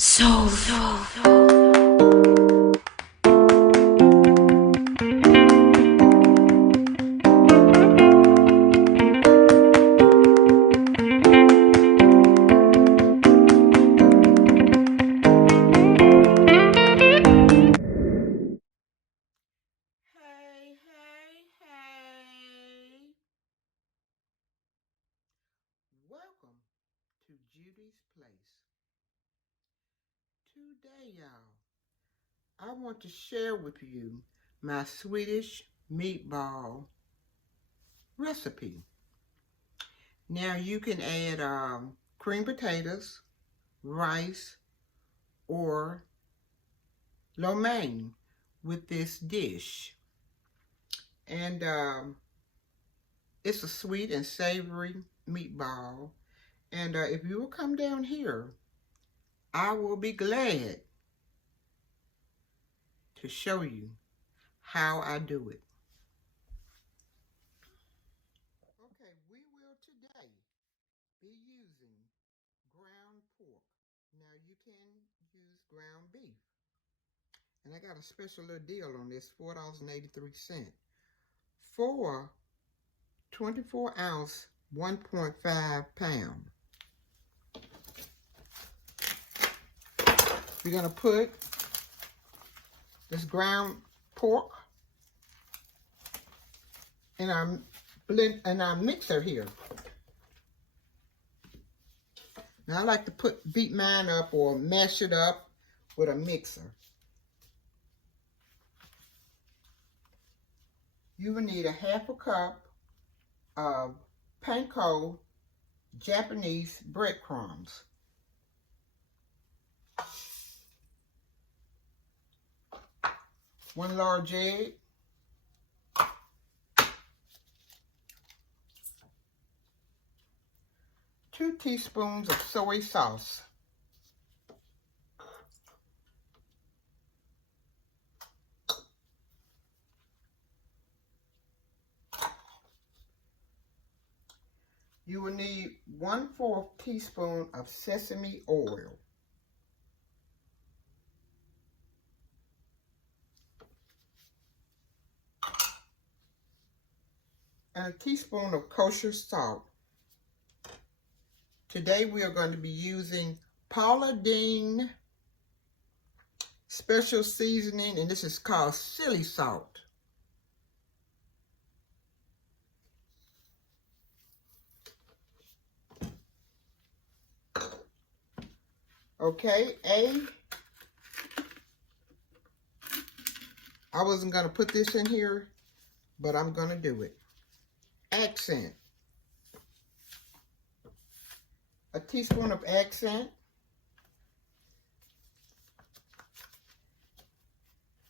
So. Hey. Welcome to Judy's Place. Today, y'all, I want to share with you my Swedish meatball recipe. Now, you can add cream potatoes, rice, or lo mein with this dish. And it's a sweet and savory meatball. And if you will come down here, I will be glad to show you how I do it. Okay, we will today be using ground pork. Now you can use ground beef. And I got a special little deal on this, $4.83 for 24 ounce, 1.5 pound. We're gonna put this ground pork in our mixer here. Now I like to beat mine up or mash it up with a mixer. You will need a half a cup of panko Japanese breadcrumbs. One large egg. 2 teaspoons of soy sauce. You will need 1/4 teaspoon of sesame oil. And a teaspoon of kosher salt. Today we are going to be using Paula Deen special seasoning, and this is called silly salt. Okay, I wasn't going to put this in here, but I'm going to do it. Accent. A teaspoon of accent.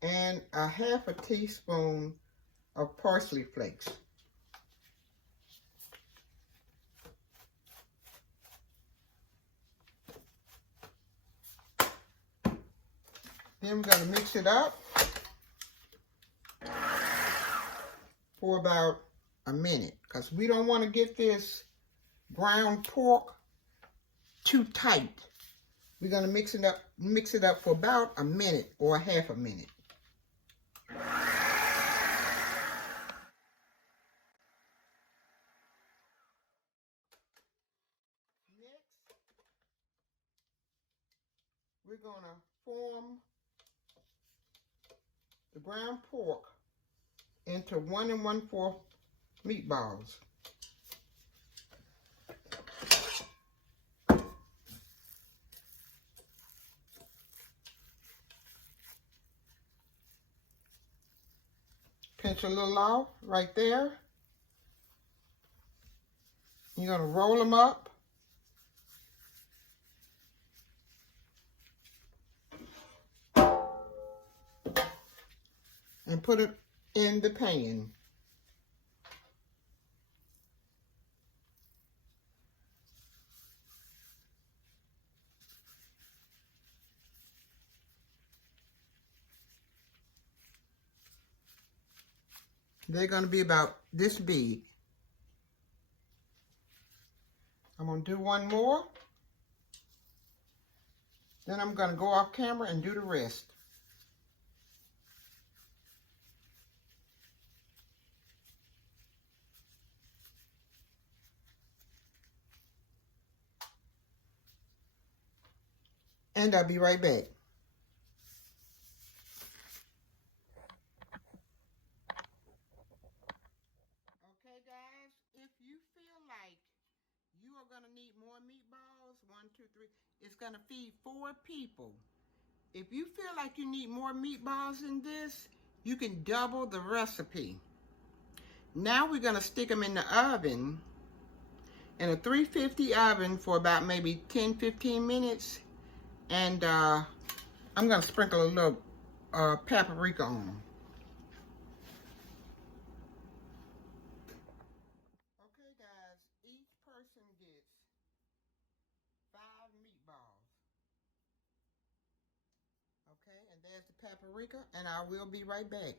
And a half a teaspoon of parsley flakes. Then we're going to mix it up for about a minute, because we don't want to get this ground pork too tight. We're going to mix it up for about a minute or a half a minute. Next, we're going to form the ground pork into 1 1/4 meatballs. Pinch a little off right there. You're going to roll them up. And put it in the pan. They're going to be about this big. I'm going to do one more. Then I'm going to go off camera and do the rest. And I'll be right back. Okay, guys, if you feel like you are going to need more meatballs, 1, 2, 3, it's going to feed 4 people. If you feel like you need more meatballs in this, you can double the recipe. Now we're going to stick them in the oven, in a 350 oven for about maybe 10-15 minutes. And I'm going to sprinkle a little paprika on them. Okay, guys, each person gets 5 meatballs. Okay, and there's the paprika, and I will be right back.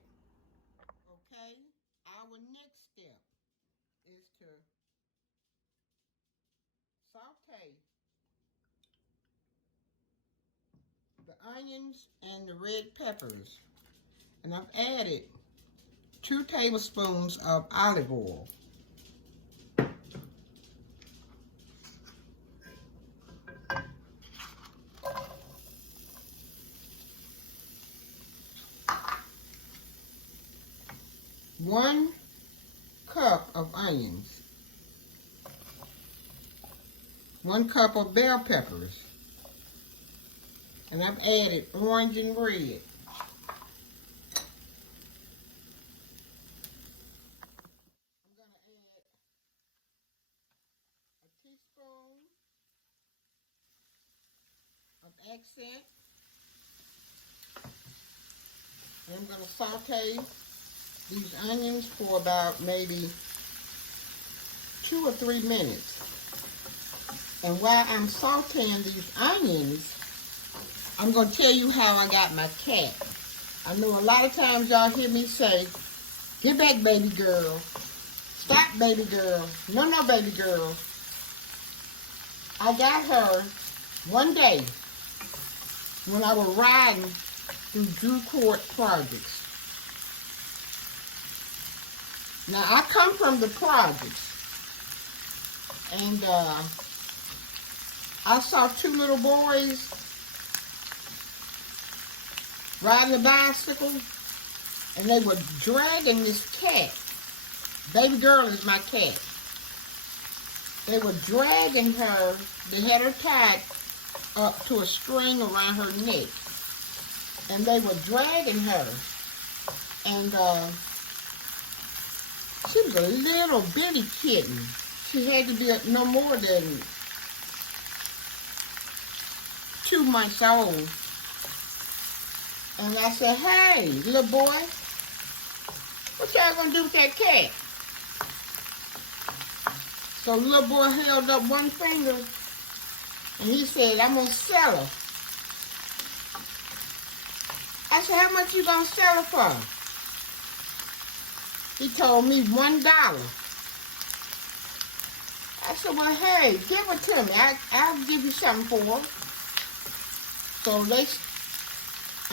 Okay, our next step is to saute the onions and the red peppers. And I've added 2 tablespoons of olive oil. One cup of onions. 1 cup of bell peppers. And I've added orange and red. I'm going to add a teaspoon of accent. And I'm going to saute these onions for about maybe 2 or 3 minutes. And while I'm sauteing these onions, I'm going to tell you how I got my cat. I know a lot of times y'all hear me say, "Get back, baby girl. Stop, baby girl. No, no, baby girl." I got her one day when I was riding through Drew Court projects. Now, I come from the projects, and I saw 2 little boys riding a bicycle, and they were dragging this cat. Baby girl is my cat. They were dragging her. They had her tied up to a string around her neck, and they were dragging her. And she was a little bitty kitten. She had to be no more than 2 months old. And I said, "Hey, little boy, what y'all gonna do with that cat?" So the little boy held up one finger, and he said, "I'm gonna sell her." I said, "How much you gonna sell her for?" He told me $1. I said, "Well, hey, give her to me. I'll give you something for her." So they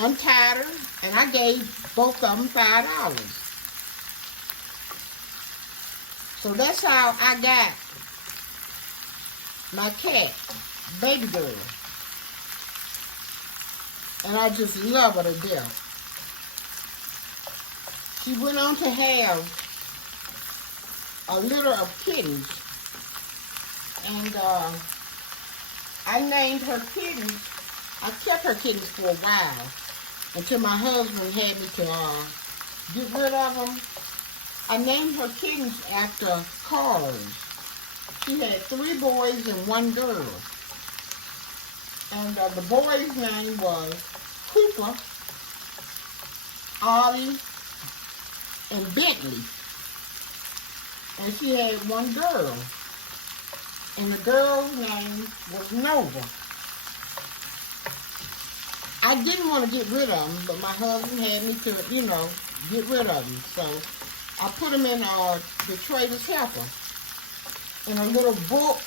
untied her, and I gave both of them $5. So that's how I got my cat, baby girl. And I just love her to death. She went on to have a litter of kittens. And I named her kittens. I kept her kittens for a while until my husband had me to get rid of them. I named her kittens after cars. She had 3 boys and 1 girl. And the boy's name was Cooper, Ollie, and Bentley. And she had 1 girl. And the girl's name was Nova. I didn't want to get rid of them, but my husband had me to, get rid of them. So I put them in the Trader's Helper in a little book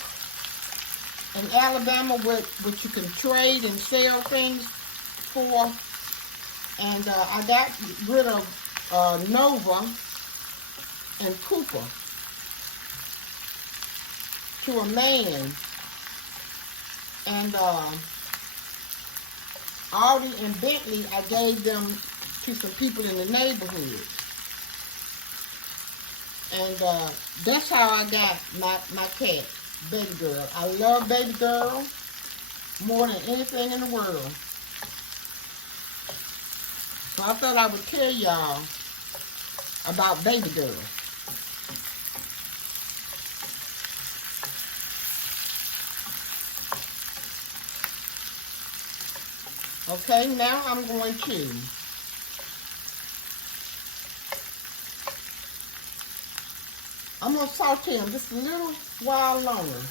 in Alabama which you can trade and sell things for. And I got rid of Nova and Cooper to a man. And Audi and Bentley, I gave them to some people in the neighborhood. And that's how I got my cat, Baby Girl. I love Baby Girl more than anything in the world. So I thought I would tell y'all about Baby Girl. Okay, now I'm going to saute them just a little while longer.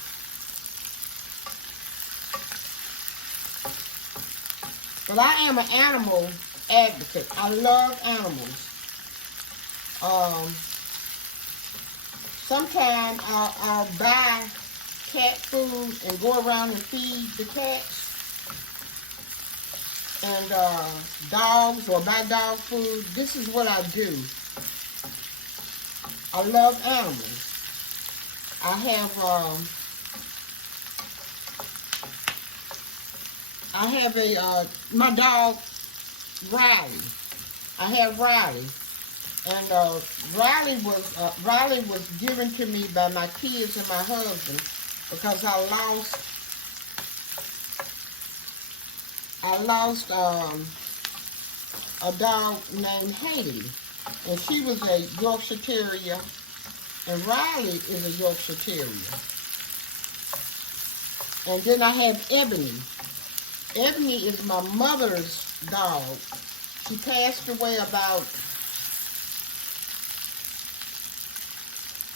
But I am an animal advocate. I love animals. Sometimes I'll buy cat food and go around and feed the cats and dogs, or buy dog food. This is what I do. I love animals. I have my dog Riley. I have Riley, and Riley was given to me by my kids and my husband because I lost a dog named Haley, and she was a Yorkshire Terrier, and Riley is a Yorkshire Terrier. And then I have Ebony. Ebony is my mother's dog. She passed away about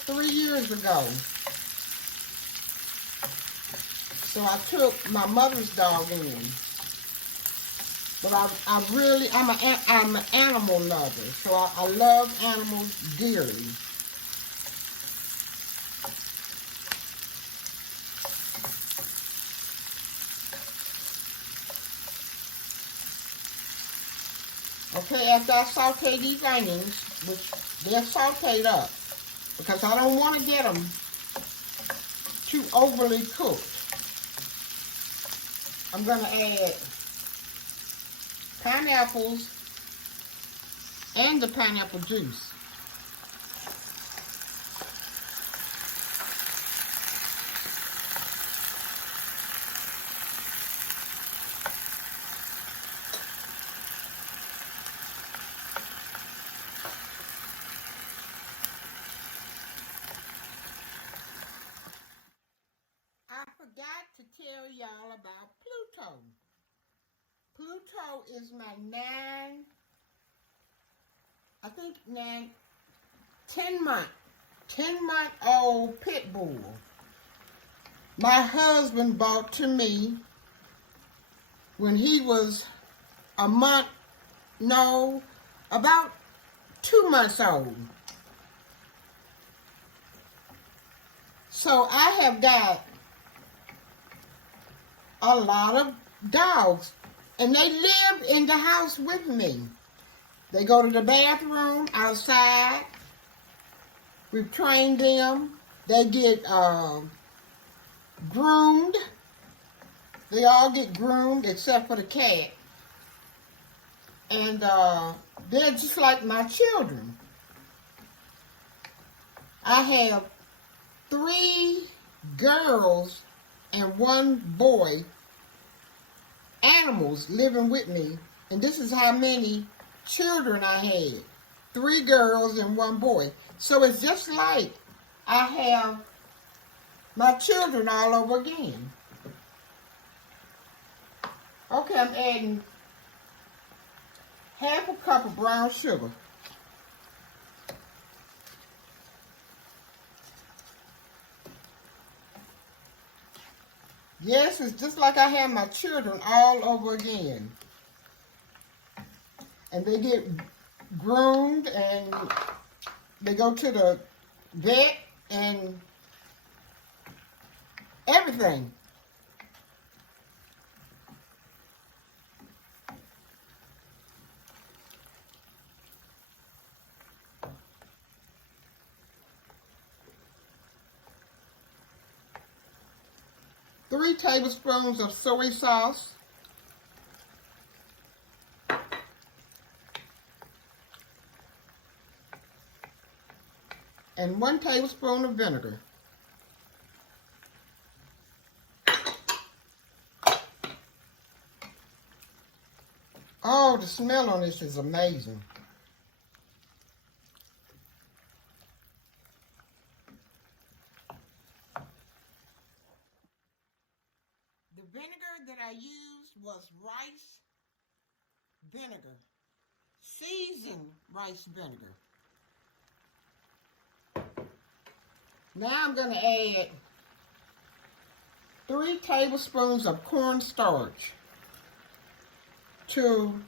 3 years ago. So I took my mother's dog in. But I'm an animal lover, so I love animals dearly. Okay, after I saute these onions, which they're sauteed up, because I don't want to get them too overly cooked, I'm going to add pineapples and the pineapple juice. I forgot to tell y'all about Pluto. Pluto is my 10-month-old pit bull. My husband bought to me when he was about 2 months old. So I have got a lot of dogs, and they live in the house with me. They go to the bathroom outside. We've trained them. They get groomed. They all get groomed except for the cat. And they're just like my children. I have 3 girls and 1 boy animals living with me, and this is how many children I had. 3 girls and 1 boy. So it's just like I have my children all over again. Okay, I'm adding half a cup of brown sugar. Yes, it's just like I have my children all over again. And they get groomed and they go to the vet and everything. 3 tablespoons of soy sauce, and 1 tablespoon of vinegar. Oh, the smell on this is amazing. The vinegar that I used was rice vinegar, seasoned rice vinegar. Now I'm going to add 3 tablespoons of cornstarch to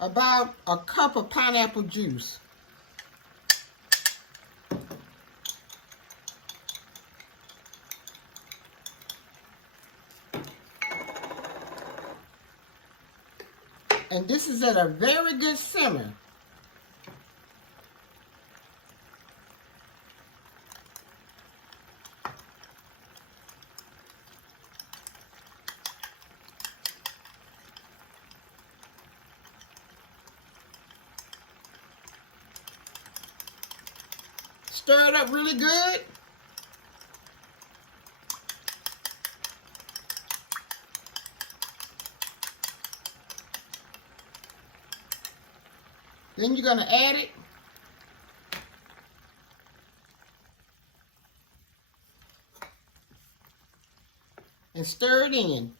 about a cup of pineapple juice. And this is at a very good simmer. Stir it up really good. Then you're going to add it. And stir it in.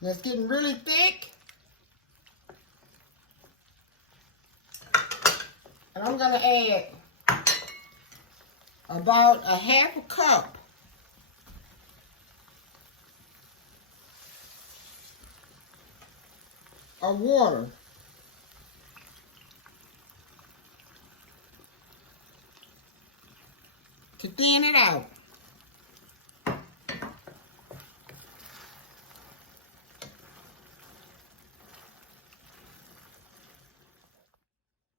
Now it's getting really thick. And I'm going to add about a half a cup of water. To thin it out.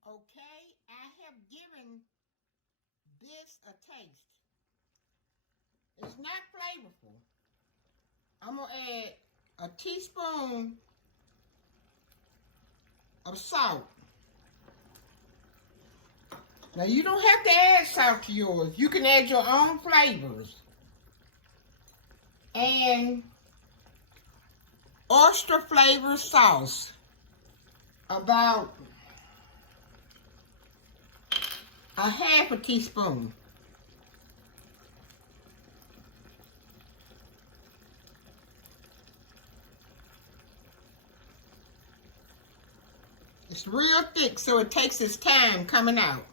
Okay, I have given this a taste. It's not flavorful. I'm going to add a teaspoon of salt. Now you don't have to add salt to yours. You can add your own flavors. And oyster flavor sauce. About a half a teaspoon. It's real thick, so it takes its time coming out.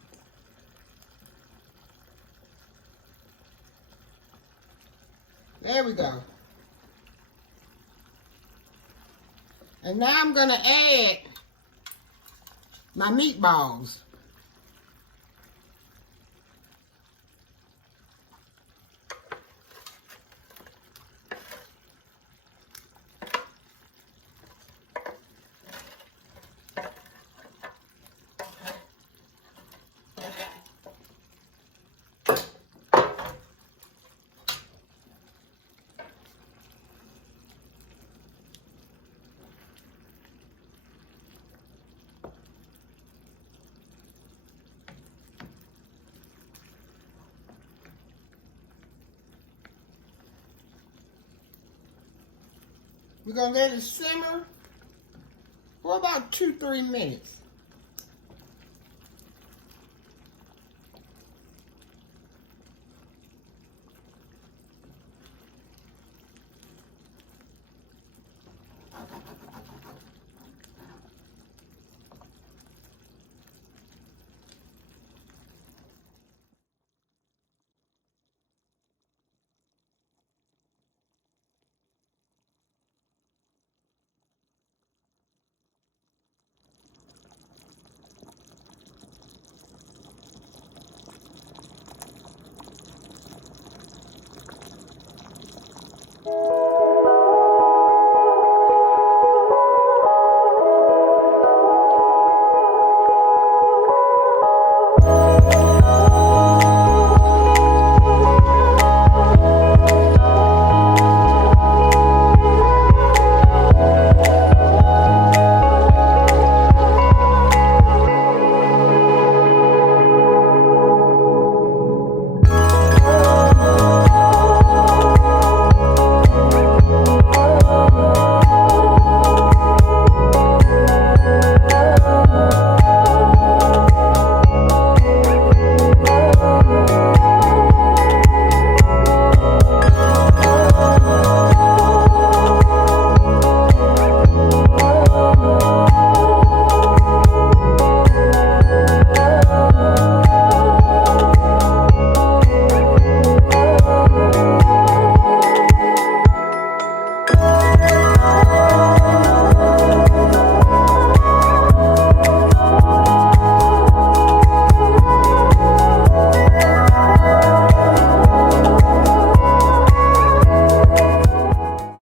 There we go. And now I'm going to add my meatballs. We're going to let it simmer for about 2-3 minutes.